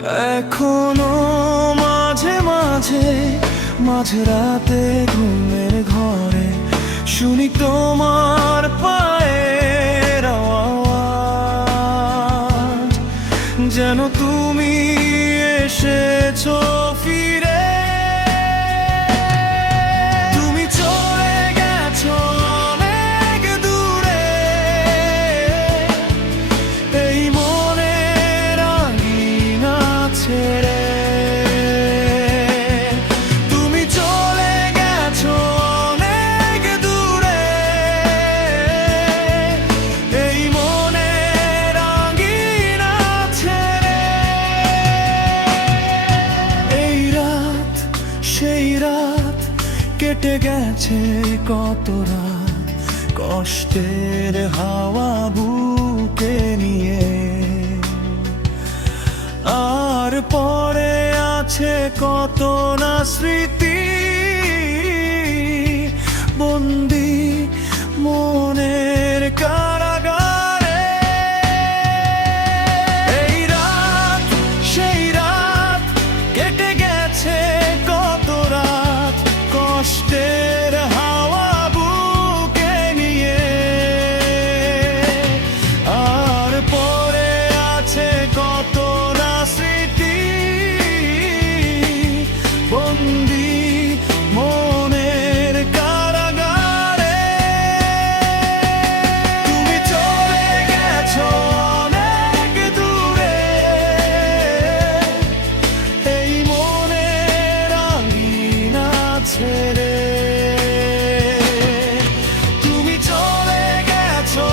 এখনো মাঝে মাঝে মাঝরাতে ঘুমের ঘরে শুনি তোমার পায়ের আওয়াজ, যেন তুমি এসেছো ফিরে। তুমি চলে গেছো অনেক দূরে, এই মনের আঙিনা ছেড়ে। তুমি চলে গেছো অনেক দূরে, এই মনের আঙিনা ছেড়ে। এই রাত সেই রাত কেটে গেছে কত রাত, কষ্টের হাওয়া বুকে নিয়ে। আর পড়ে আছে কত না স্মৃতি, বন্দি মনের কারাগারে। এই রাত সেই রাত কেটে গেছে কত রাত, কষ্টের হাওয়া বুকে নিয়ে। আর পড়ে আছে কত না স্মৃতি, বন্দি মনের কারাগারে। তুমি চলে গেছো অনেক দূরে, এই মনের আঙিনা ছেড়ে। তুমি চলে গেছো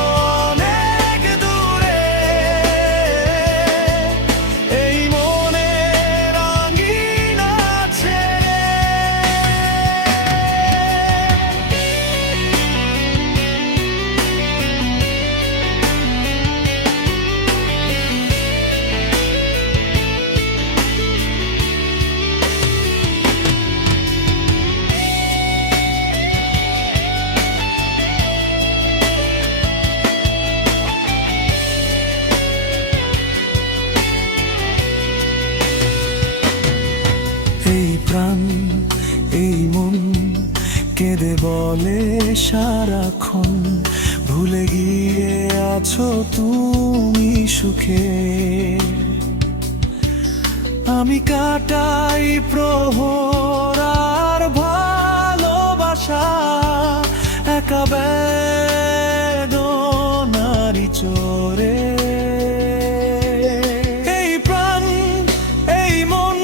অনেক দূরে, এই মনের আঙিনা ছেড়ে। এই প্রাণ এই মন কেঁদে বলে সারাক্ষণ, ভুলে গিয়ে আছো তুমি সুখে। আমি কাটাই প্রহর আর ভালোবাসা, একা বেদনারি চোরে। এই প্রাণ এই মন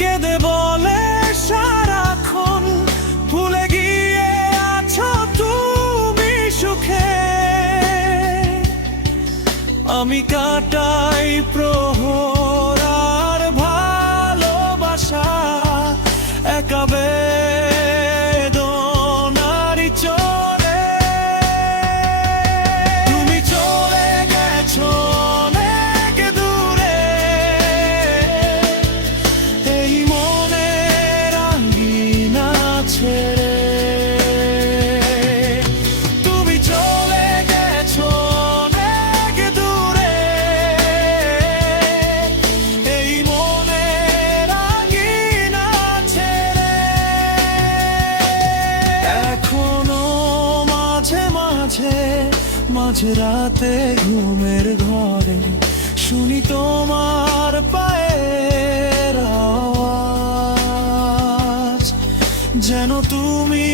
কেঁদে বলে সারাক্ষণ, ভুলে গিয়ে আছো তুমি সুখে। আমি কাটাই প্রহর আর ভালোবাসা, একা বেদনারি চোরে। তুমি চলে গেছো অনেক দূরে, এই মনের আঙিনা ছেড়ে। তুমি চলে গেছো অনেক দূরে, এই মনের আঙিনা ছেড়ে। এখনো মাঝে মাঝে মাঝরাতে ঘুমের ঘরে শুনি তোমার পায়ের আওয়াজ, যেন তুমি